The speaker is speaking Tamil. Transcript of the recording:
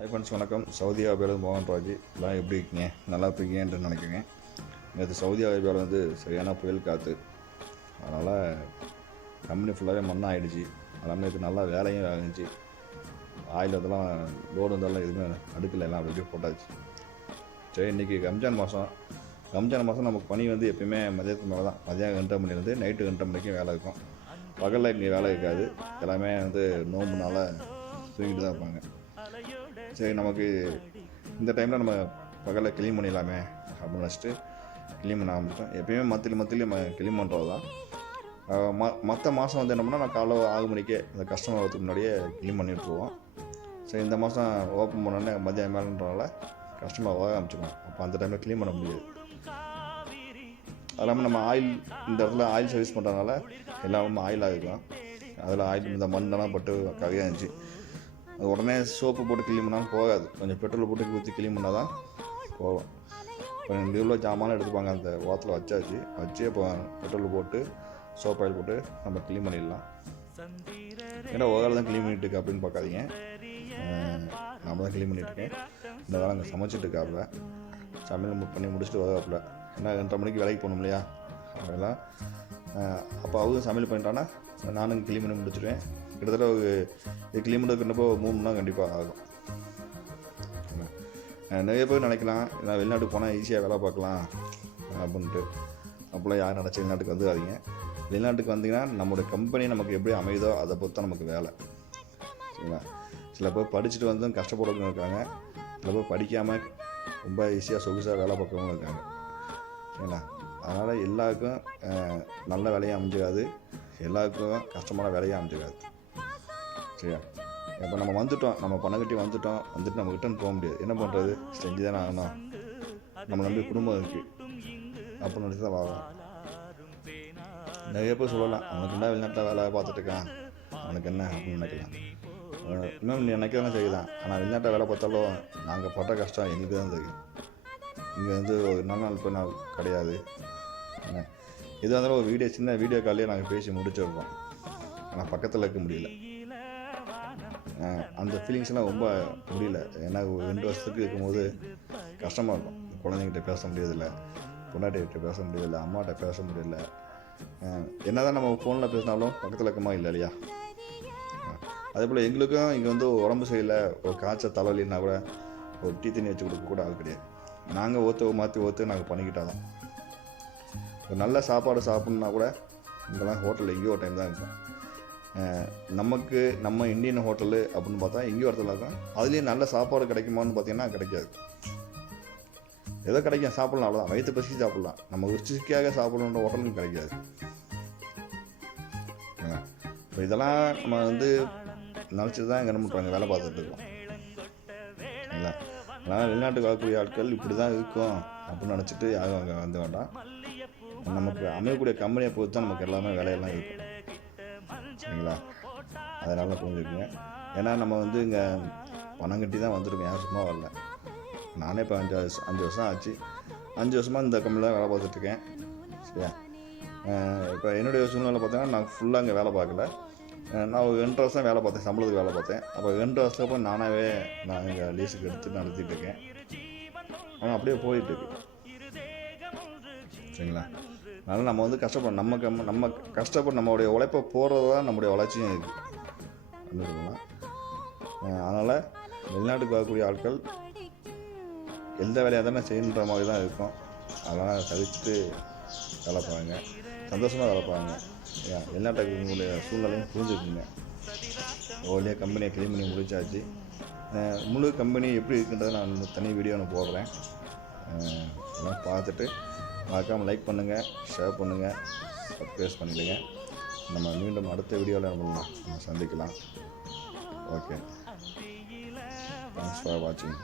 ஹை ஃப்ரெண்ட்ஸ், வணக்கம். சவுதி அரேபியாவில் மோகன்ராஜ். எல்லாம் எப்படி இருக்கீங்க? நல்லா இருப்பீங்கன்னு நினைக்கிறேங்க. நேற்று சவுதி அரேபியாவில் வந்து சரியான புயல் காற்று. அதனால் கம்பெனி ஃபுல்லாகவே மண்ணாகிடுச்சு. அதெல்லாம் நேற்று நல்லா வேலையும் ஆகிடுச்சு. ஆயில் இதெல்லாம் லோடு இதெல்லாம் எதுவுமே அடுக்கல, எல்லாம் அப்படி போட்டாச்சு. சரி, இன்றைக்கி ரம்ஜான் மாதம் நமக்கு பணி வந்து எப்பயுமே மதியத்துக்கு மேலே தான். மதியம் 2:30 மணிலேருந்து நைட்டு 2:30 மணிக்கும் வேலை இருக்கும். பகலில் இங்கே வேலை இருக்காது. எல்லாமே வந்து நோம்புனால தூங்கிட்டு தான் இருப்பாங்க. சரி, நமக்கு இந்த டைமில் நம்ம பகலில் கிளீன் பண்ணிடலாமே அப்படின்னு நினச்சிட்டு கிளீன் பண்ண ஆரம்பித்தோம். எப்பயுமே மத்தியில் கிளீன் பண்ணுறது தான். மற்ற மாதம் வந்து என்ன பண்ணால் நான் காலைல 6 மணிக்கே இந்த கஸ்டமர் வரதுக்கு முன்னாடியே க்ளீன் பண்ணி விட்ருவோம். சரி, இந்த மாதம் ஓப்பன் பண்ணோன்னே மதியம் மேலேன்றனால கஸ்டமர் வர ஆரம்பிச்சிடுவோம். அப்போ அந்த டைமில் க்ளீன் பண்ண முடியாது. அது இல்லாமல் நம்ம ஆயில் இந்த இடத்துல ஆயில் சர்வீஸ் பண்ணுறதுனால எல்லாமே ஆயிலாக இருக்கும். அதில் ஆயில் இந்த மண்ணெல்லாம் பட்டு கரையாக இருந்துச்சு. அது உடனே சோப்பு போட்டு க்ளீன் பண்ணாலும் போகாது. கொஞ்சம் பெட்ரோல் போட்டு ஊற்றி க்ளீன் பண்ணால் தான் போகும். இப்போ 2 கிலோ ஜாமான் எடுத்துப்பாங்க. அந்த ஓரத்தில் வச்சு இப்போ பெட்ரோல் போட்டு சோப் ஆயில் போட்டு நம்ம க்ளீன் பண்ணிடலாம். ஏன்னா ஒரு வேலை தான் க்ளீன் பண்ணிட்டு இருக்கு அப்படின்னு பார்க்காதீங்க. நம்ம தான் க்ளீன் பண்ணிட்டுருக்கேன். இந்த வேலை அங்கே சமைச்சிட்டு இருக்காப்புல. சமையல் பண்ணி முடிச்சுட்டு வருவாப்புல. ஏன்னா 2:30 மணிக்கு வேலைக்கு போகணும் இல்லையா? அதெல்லாம் அப்போ அவங்க சமையல் பண்ணிட்டான்னா நானும் க்ளீன் பண்ணி முடிச்சுடுவேன். கிட்டத்தட்ட ஒரு க்ளீன் பண்ணுறதுக்குன்னப்போ 3 மணி நேரம் கண்டிப்பாக ஆகும். நிறைய பேர் நினைக்கலாம், நான் வெளிநாட்டுக்கு போனால் ஈஸியாக வேலை பார்க்கலாம் அப்படின்ட்டு. அப்போலாம் யாரும் நினச்சி வெளிநாட்டுக்கு வந்துடாதீங்க. வெளிநாட்டுக்கு வந்தீங்கன்னா நம்மளுடைய கம்பெனி நமக்கு எப்படி அமையுதோ அதை பொறுத்து தான் நமக்கு வேலை. சரிங்களா? சில பேர் படிச்சுட்டு வந்து கஷ்டப்படுறவங்க இருக்காங்க. சில பேர் படிக்காமல் ரொம்ப ஈஸியாக சொகுசாக வேலை பார்க்குறவங்க இருக்காங்க. சரிங்களா? அதனால் எல்லாருக்கும் நல்ல வேலையும் அமைஞ்சிடாது, எல்லாருக்கும் கஷ்டமான வேலையும் அமைஞ்சிடாது. சரியா? இப்போ நம்ம நம்ம பணம் வந்துட்டு நம்ம ரிட்டர்ன் போக முடியாது. என்ன பண்ணுறது? செஞ்சு தானே ஆகணும். நம்ம நம்பி குடும்பம் இருக்குது அப்படின்னு நினச்சி தான் வாங்கலாம். நிறைய பேர் சொல்லலாம், அவனுக்கு என்ன வெளிநாட்டில் வேலை பார்த்துட்டு இருக்கான், அவனுக்கு என்ன அப்படின்னு நினைக்கலாம். இன்னும் நீ நினைக்க தானே செய்யுதான். ஆனால் வெளிநாட்டில் வேலை பார்த்தாலும் நாங்கள் பட்ட கஷ்டம் எங்களுக்கு தான் தெரியும். இங்கே வந்து ஒரு நாள் போய் நான் கிடையாது. எதுவாக இருந்தாலும் ஒரு சின்ன வீடியோ கால்லேயே நாங்கள் பேசி முடிச்சிருப்போம். ஆனால் பக்கத்தில் இருக்க முடியல. அந்த ஃபீலிங்ஸ்லாம் ரொம்ப முடியல. ஏன்னா 2 வருஷத்துக்கு இருக்கும்போது கஷ்டமாக இருக்கும். குழந்தைங்கிட்ட பேச முடியதில்லை, பொண்டாட்டிகிட்ட பேச முடியதில்லை, அம்மாட்ட பேச முடியல. என்ன தான் நம்ம ஃபோனில் பேசினாலும் பக்கத்தில் இருக்கமா இல்லை இல்லையா? அதே போல் எங்களுக்கும் இங்கே வந்து உடம்பு சரியில்லை, ஒரு காய்ச்சல் தலைவலின்னா கூட ஒரு டீ தண்ணி வச்சு கொடுக்க கூட ஆள் கிடையாது. நாங்கள் மாற்றி நாங்கள் பண்ணிக்கிட்டால் தான். ஒரு நல்ல சாப்பாடு சாப்பிட்ணுன்னா கூட இங்கெல்லாம் ஹோட்டலில் எங்கேயோ ஒரு டைம் தான் இருக்கும். நம்ம இந்தியன் ஹோட்டலு அப்படின்னு பார்த்தா எங்கேயோ இடத்துல இருக்கும். அதுலேயும் நல்ல சாப்பாடு கிடைக்குமான்னு பார்த்தீங்கன்னா கிடைக்காது. ஏதோ கிடைக்கும், சாப்பிட்லாம், அவ்வளோதான். வயிற்று பசி சாப்பிட்லாம். நம்ம ருச்சிக்காக சாப்பிடணுன்ற ஹோட்டலும் கிடைக்காது. இப்போ இதெல்லாம் நம்ம வந்து நினச்சி தான் இங்கே என்ன பண்ணுறாங்க, வேலை பார்த்துட்டு இருக்கோம். இல்லை, அதனால் வெளிநாட்டுக்கு வரக்கூடிய ஆட்கள் இப்படி தான் இருக்கும் அப்படின்னு நினச்சிட்டு யாரும் அங்கே வந்து வேண்டாம். நமக்கு அமையக்கூடிய கம்பெனியை பொறுத்து தான் நமக்கு எல்லாமே வேலையெல்லாம் இருக்கும். சரிங்களா? அதனால் புரிஞ்சுக்குங்க. ஏன்னா நம்ம வந்து இங்கே பணம் கட்டி தான் வந்துருக்கோம், யாரும் சும்மா வரல. நானே இப்போ 5 வருஷம் ஆச்சு. 5 வருஷமாக இந்த கம்பெனியில் தான் வேலை பார்த்துட்ருக்கேன். சரியா? இப்போ என்னுடைய சூழ்நிலை பார்த்தீங்கன்னா நான் ஃபுல்லாக இங்கே வேலை பார்க்கல. நான் ஒரு 2 வருஷம் வேலை பார்த்தேன், சம்பளத்துக்கு வேலை பார்த்தேன். அப்போ 2 வருஷத்துக்கு அப்புறம் நான் இங்கே லீஸுக்கு எடுத்து நடத்திட்டு இருக்கேன். ஆனால் அப்படியே போயிட்டுருக்கு. சரிங்களா? அதனால் நம்ம வந்து கஷ்டப்படணும். நம்ம கஷ்டப்பட்டு நம்மளுடைய உழைப்பை போடுறது தான் நம்முடைய வளர்ச்சியும் இருக்குது அப்படின்னு சொல்லலாம். அதனால் வெளிநாட்டுக்கு வரக்கூடிய ஆட்கள் எந்த வேலையாக தானே செய்யணுன்ற மாதிரி தான் இருக்கும். அதெல்லாம் தவிர்த்துட்டு வேலை பாருங்க, சந்தோஷமாக வேலை பாருங்க. வெளிநாட்டுடைய சூழ்நிலையும் புரிஞ்சுக்குங்க. ஒவ்வொரு கம்பெனியை க்ளீன் பண்ணி முடிச்சாச்சு. முழு கம்பெனி எப்படி இருக்குன்றதை நான் தனி வீடியோ நான் போடுறேன். எல்லாம் பார்த்துட்டு மறக்காமல் லைக் பண்ணுங்கள், ஷேர் பண்ணுங்கள், சப்ஸ்கிரைப் பண்ணிவிடுங்க. நம்ம மீண்டும் அடுத்த வீடியோவில் நம்ம சந்திக்கலாம். ஓகே, தேங்க்ஸ் ஃபார் வாட்சிங்.